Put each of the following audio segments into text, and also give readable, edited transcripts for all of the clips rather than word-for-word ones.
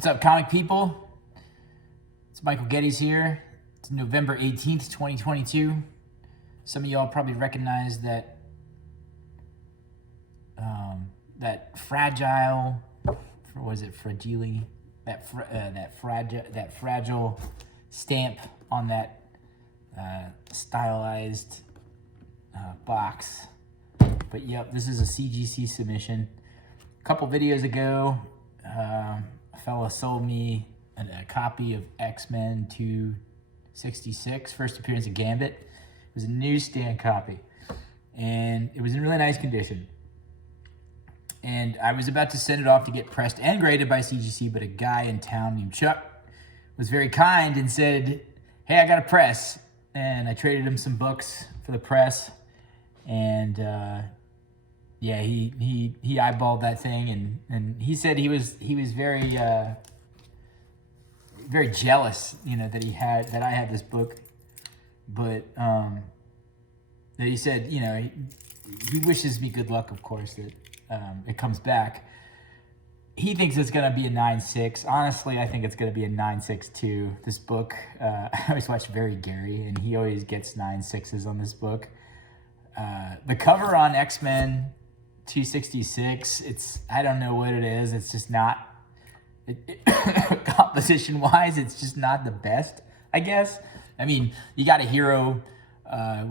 What's up, comic people? It's Michael Geddes here. It's November 18th, 2022. Some of y'all probably recognize that that fragile, or was it fragile? That fragile stamp on that stylized box. But yep, this is a CGC submission. A couple videos ago, a fella sold me a copy of X-Men 266, first appearance of Gambit. It was a newsstand copy, and it was in really nice condition. And I was about to send it off to get pressed and graded by CGC, but a guy in town named Chuck was very kind and said, "Hey, I got a press." And I traded him some books for the press. And yeah, he eyeballed that thing, and he said he was very very jealous, that I had this book, but that he said, he wishes me good luck, of course, that it comes back. He thinks it's gonna be a 9.6. Honestly, I think it's gonna be a 9.62. This book, I always watch Very Gary, and he always gets 9.6s on this book. The cover on X-Men 266, I don't know what it is. It's just not, composition-wise, it's just not the best, I guess. I mean, you got a hero,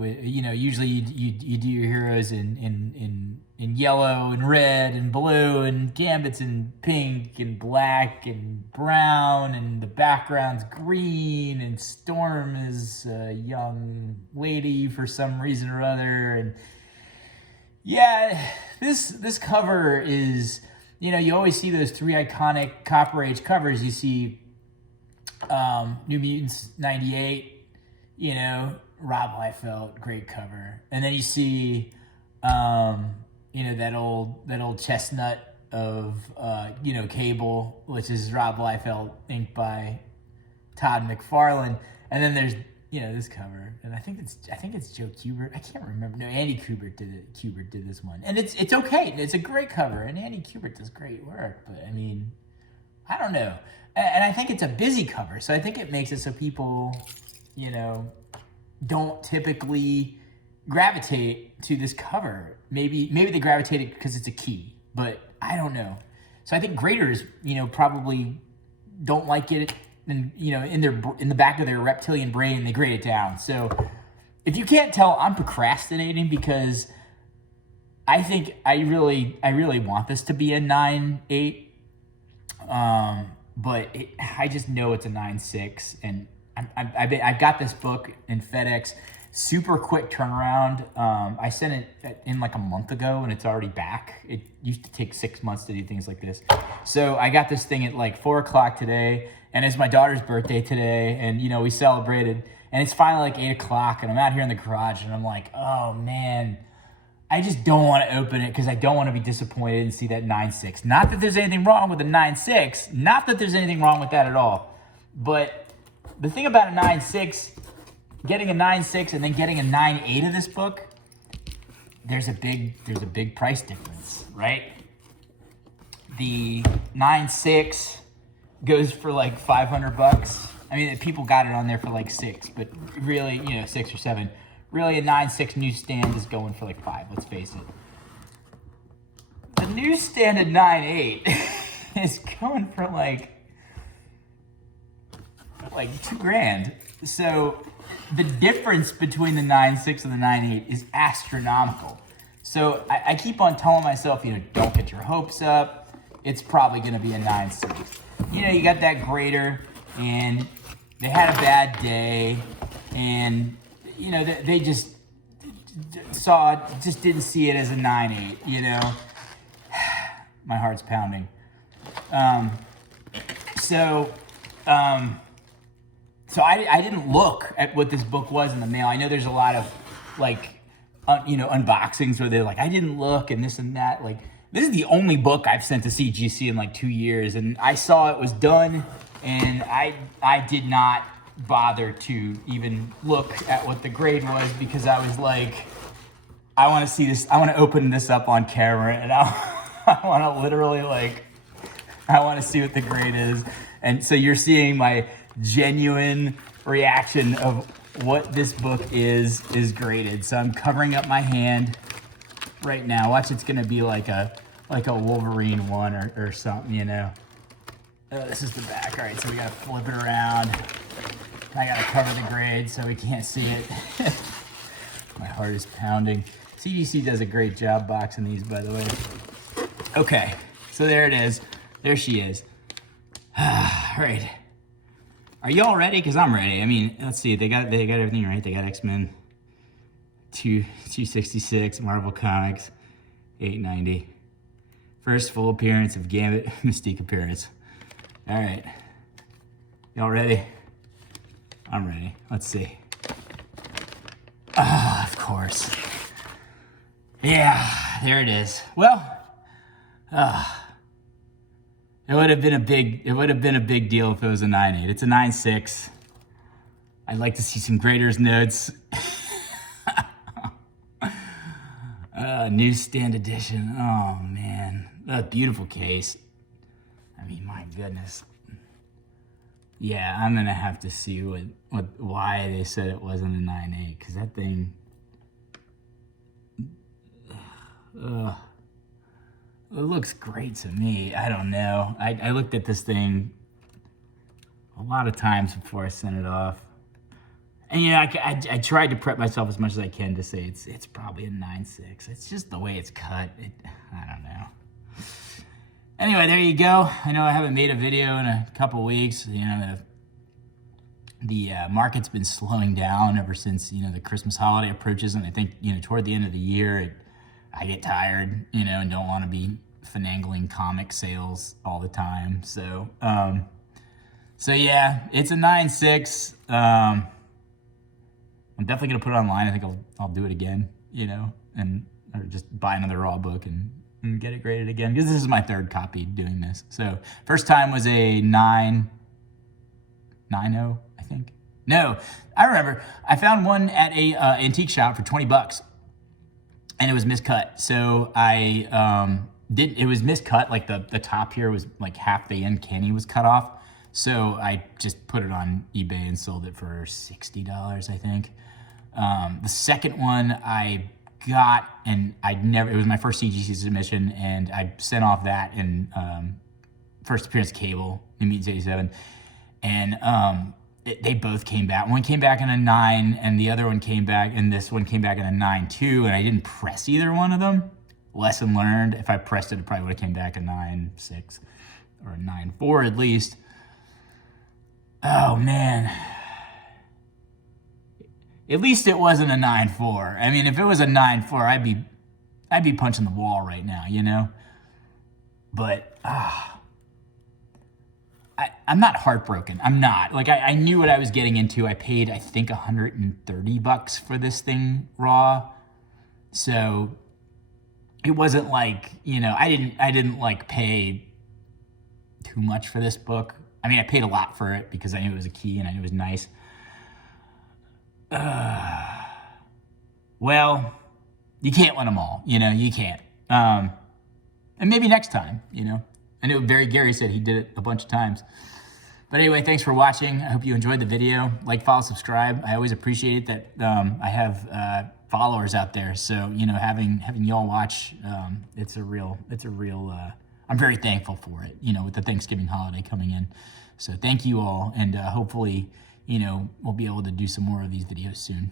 usually you do your heroes in yellow and red and blue, and Gambit's in pink and black and brown, and the background's green, and Storm is a young lady for some reason or other. And yeah, this cover is, you always see those three iconic Copper Age covers. You see New Mutants 98, Rob Liefeld, great cover. And then you see that old chestnut of Cable, which is Rob Liefeld, inked by Todd McFarlane. And then there's this cover, and I think it's Joe Kubert. I can't remember. No, Andy Kubert did it. Kubert did this one, and it's okay. It's a great cover, and Andy Kubert does great work. But I mean, I don't know, and I think it's a busy cover, so I think it makes it so people, don't typically gravitate to this cover. Maybe they gravitate because it's a key, but I don't know. So I think graders, probably don't like it. And in the back of their reptilian brain, they grade it down. So if you can't tell, I'm procrastinating because I think I really want this to be a 9.8. But I just know it's a 9.6, and I got this book in FedEx, super quick turnaround. I sent it in like a month ago, and it's already back. It used to take 6 months to do things like this. So I got this thing at like 4 o'clock today. And it's my daughter's birthday today, and we celebrated, and it's finally like 8 o'clock, and I'm out here in the garage, and I'm like, oh man, I just don't want to open it because I don't want to be disappointed and see that 9.6. Not that there's anything wrong with a 9.6, not that there's anything wrong with that at all, but the thing about a 9.6, getting a 9.6 and then getting a 9.8 of this book, there's a big price difference, right? The 9.6 goes for like $500. I mean, people got it on there for like $6, but really, 6 or 7. Really, a 9.6 newsstand is going for like $5. Let's face it. The newsstand at 9.8 is going for like $2,000. So the difference between the 9.6 and the 9.8 is astronomical. So I keep on telling myself, don't get your hopes up. It's probably going to be a 9.6. You got that grader, and they had a bad day, and, they just didn't see it as a 9.8, My heart's pounding. So I didn't look at what this book was in the mail. I know there's a lot of, unboxings where they're like, I didn't look, and this and that, this is the only book I've sent to CGC in like 2 years, and I saw it was done, and I did not bother to even look at what the grade was because I was like, I want to see this. I want to open this up on camera, and I want to literally I want to see what the grade is. And so you're seeing my genuine reaction of what this book is graded. So I'm covering up my hand right now. Watch, it's gonna be like a Wolverine one or something, you know. This is the back. All right, so we gotta flip it around. I gotta cover the grade so we can't see it. My heart is pounding. CGC does a great job boxing these, by the way. Okay, so there it is. There she is. All right. Are y'all ready? Because I'm ready. I mean, let's see. They got everything right. They got X-Men 266, Marvel Comics 890. First full appearance of Gambit, Mystique appearance. All right. Y'all ready? I'm ready. Let's see. Ah, of course. Yeah, there it is. Well, it would have been a big deal if it was a 9.8. It's a 9.6. I'd like to see some graders notes. Newsstand edition. Oh man, a beautiful case. I mean, my goodness. Yeah, I'm gonna have to see why they said it wasn't a 9.8, because that thing. It looks great to me. I don't know. I looked at this thing a lot of times before I sent it off. And yeah, I tried to prep myself as much as I can to say it's probably a 9.6. It's just the way it's cut. I don't know. Anyway, there you go. I know I haven't made a video in a couple weeks. You know, the market's been slowing down ever since, you know, the Christmas holiday approaches, and I think, you know, toward the end of the year, I get tired, you know, and don't want to be finagling comic sales all the time. So, so yeah, it's a 9.6. I'm definitely gonna put it online. I think I'll do it again, you know, or just buy another raw book and get it graded again, because this is my third copy doing this. So first time was a 9.0, I think. No, I remember. I found one at a antique shop for 20 bucks. And it was miscut. So it was miscut, like the top here was like half the uncanny was cut off. So I just put it on eBay and sold it for $60, I think. The second one I got, and it was my first CGC submission, and I sent off that in first appearance Cable in Mutants 87. And they both came back. One came back in a 9, and the other one came back, and this one came back in a 9.2, and I didn't press either one of them. Lesson learned. If I pressed it, it probably would have came back a 9.6 or a 9.4 at least. Oh man. At least it wasn't a 9.4. I mean, if it was a 9.4, I'd be punching the wall right now, you know? But I'm not heartbroken. I'm not. Like, I knew what I was getting into. I paid, I think, $130 for this thing raw. So it wasn't like, you know, I didn't like pay too much for this book. I mean, I paid a lot for it because I knew it was a key and I knew it was nice. Well, you can't win them all, you know, you can't. And maybe next time, you know. I know Gary said he did it a bunch of times. But anyway, thanks for watching. I hope you enjoyed the video. Like, follow, subscribe. I always appreciate that I have followers out there. So, you know, having y'all watch, it's a real, I'm very thankful for it, you know, with the Thanksgiving holiday coming in. So thank you all. And hopefully, you know, we'll be able to do some more of these videos soon.